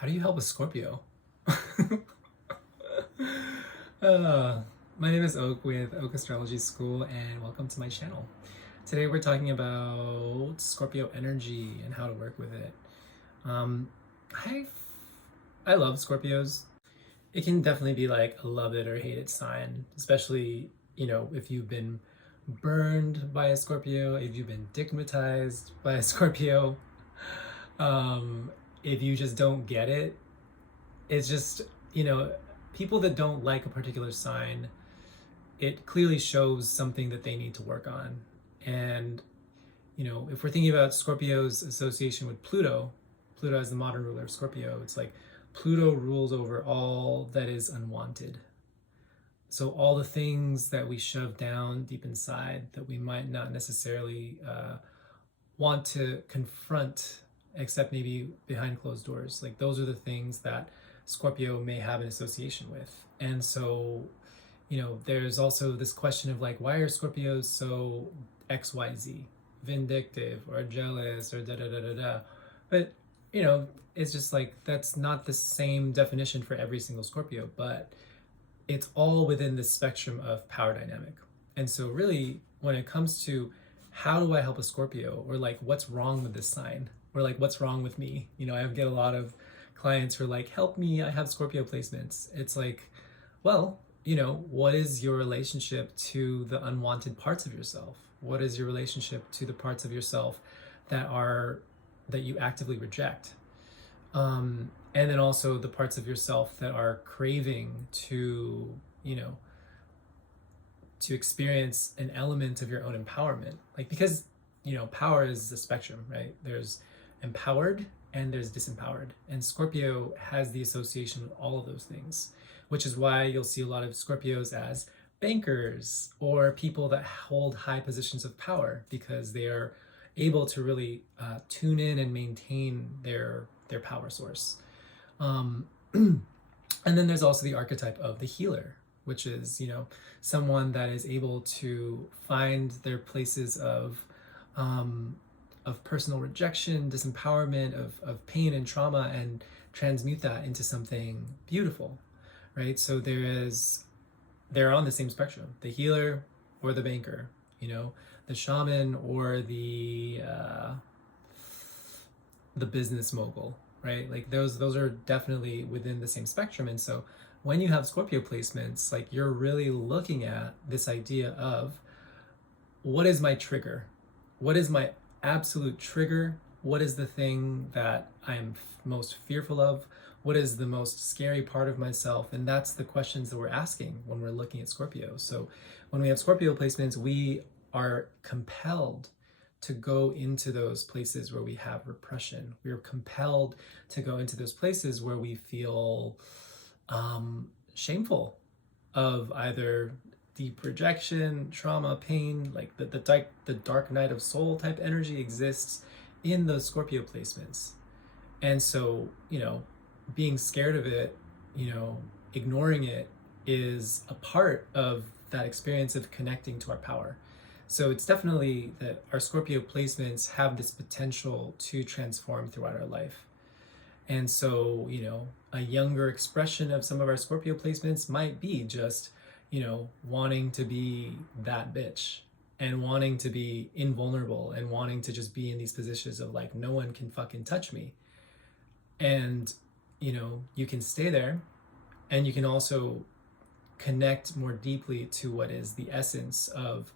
How do you help a Scorpio? uh, my name is Oak with Oak Astrology School, and welcome to my channel. Today we're talking about Scorpio energy and how to work with it. Um, I I love Scorpios. It can definitely be like a love it or hate it sign, especially if you've been burned by a Scorpio, if you've been stigmatized by a Scorpio, um, if you just don't get it. It's just, you know, people that don't like a particular sign, it clearly shows something that they need to work on. And, if we're thinking about Scorpio's association with Pluto, Pluto as the modern ruler of Scorpio, it's like Pluto rules over all that is unwanted. So all the things that we shove down deep inside that we might not necessarily want to confront, except maybe behind closed doors. Like those are the things that Scorpio may have an association with. And so, there's also this question of like, why are Scorpios so XYZ, vindictive or jealous or da da da da da? But, it's just like that's not the same definition for every single Scorpio, but it's all within the spectrum of power dynamic. And so, really, when it comes to how do I help a Scorpio, or like what's wrong with this sign, or like what's wrong with me, I get a lot of clients who are like, help me, I have Scorpio placements. It's like, well, what is your relationship to the unwanted parts of yourself? What is your relationship to the parts of yourself that you actively reject? And then also the parts of yourself that are craving to experience an element of your own empowerment. Like, because, power is a spectrum, right? There's empowered and there's disempowered. And Scorpio has the association with all of those things, which is why you'll see a lot of Scorpios as bankers or people that hold high positions of power, because they are able to really tune in and maintain their power source. And then there's also the archetype of the healer, which is, someone that is able to find their places of personal rejection, disempowerment, of pain and trauma, and transmute that into something beautiful, right? So they're on the same spectrum, the healer or the banker, the shaman or the business mogul, right? Like those are definitely within the same spectrum. And so when you have Scorpio placements, like you're really looking at this idea of, what is my trigger? What is my absolute trigger? What is the thing that I'm most fearful of? What is the most scary part of myself? And that's the questions that we're asking when we're looking at Scorpio. So when we have Scorpio placements, we are compelled to go into those places where we have repression. We are compelled to go into those places where we feel shameful of either deep rejection, trauma, pain. Like the dark night of soul type energy exists in those Scorpio placements. And so, being scared of it, ignoring it, is a part of that experience of connecting to our power. So it's definitely that our Scorpio placements have this potential to transform throughout our life. And so, a younger expression of some of our Scorpio placements might be just, wanting to be that bitch, and wanting to be invulnerable, and wanting to just be in these positions of like, no one can fucking touch me. And, you can stay there, and you can also connect more deeply to what is the essence of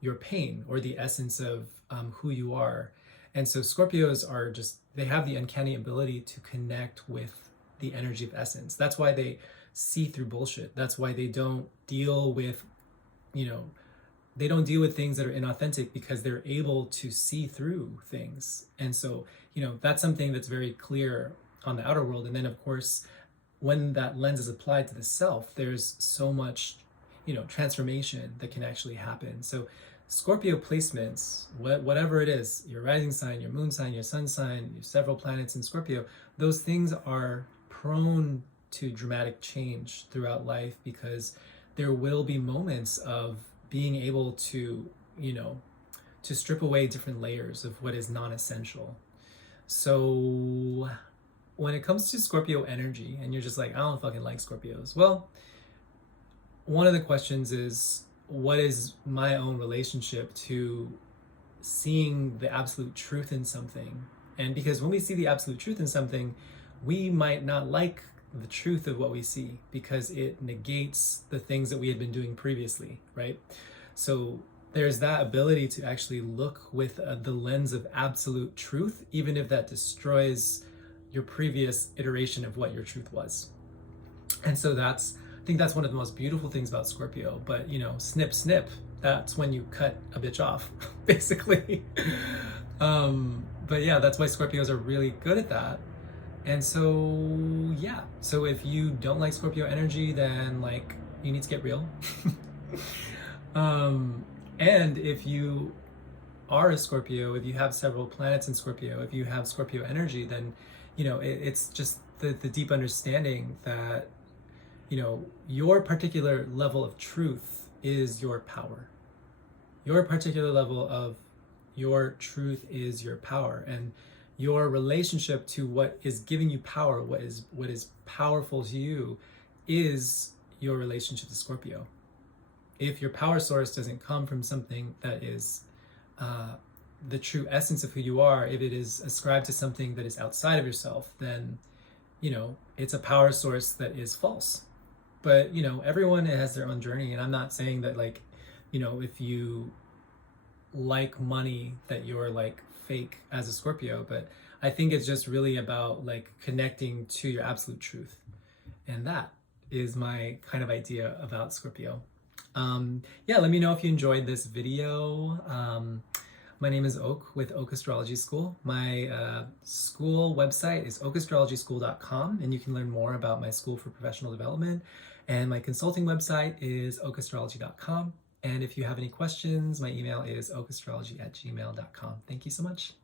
your pain, or the essence of who you are. And so Scorpios are just, they have the uncanny ability to connect with the energy of essence. That's why they see through bullshit. That's why they don't deal with, they don't deal with things that are inauthentic, because they're able to see through things. And so, that's something that's very clear on the outer world. And then of course, when that lens is applied to the self, there's so much, transformation that can actually happen. So Scorpio placements, whatever it is, your rising sign, your moon sign, your sun sign, your several planets in Scorpio, those things are prone to dramatic change throughout life, because there will be moments of being able to, to strip away different layers of what is non-essential. So when it comes to Scorpio energy, and you're just like, I don't fucking like Scorpios. Well, one of the questions is, what is my own relationship to seeing the absolute truth in something? And because when we see the absolute truth in something, we might not like the truth of what we see because it negates the things that we had been doing previously, right? So there's that ability to actually look with the lens of absolute truth, even if that destroys your previous iteration of what your truth was. And so I think that's one of the most beautiful things about Scorpio. But snip, snip, that's when you cut a bitch off, basically. But yeah, that's why Scorpios are really good at that. And so, yeah. So if you don't like Scorpio energy, then like you need to get real. And if you are a Scorpio, if you have several planets in Scorpio, if you have Scorpio energy, then, it's just the deep understanding that, your particular level of truth is your power. Your particular level of your truth is your power. And your relationship to what is giving you power, what is powerful to you, is your relationship to Scorpio. If your power source doesn't come from something that is the true essence of who you are, if it is ascribed to something that is outside of yourself, then it's a power source that is false. But everyone has their own journey, and I'm not saying that like if you like money that you're like fake as a Scorpio, but I think it's just really about like connecting to your absolute truth. And that is my kind of idea about Scorpio. Yeah, let me know if you enjoyed this video. My name is Oak with Oak Astrology School. My school website is okastrologyschool.com, and you can learn more about my school for professional development. And my consulting website is okastrology.com. And if you have any questions, my email is okastrology@gmail.com. Thank you so much.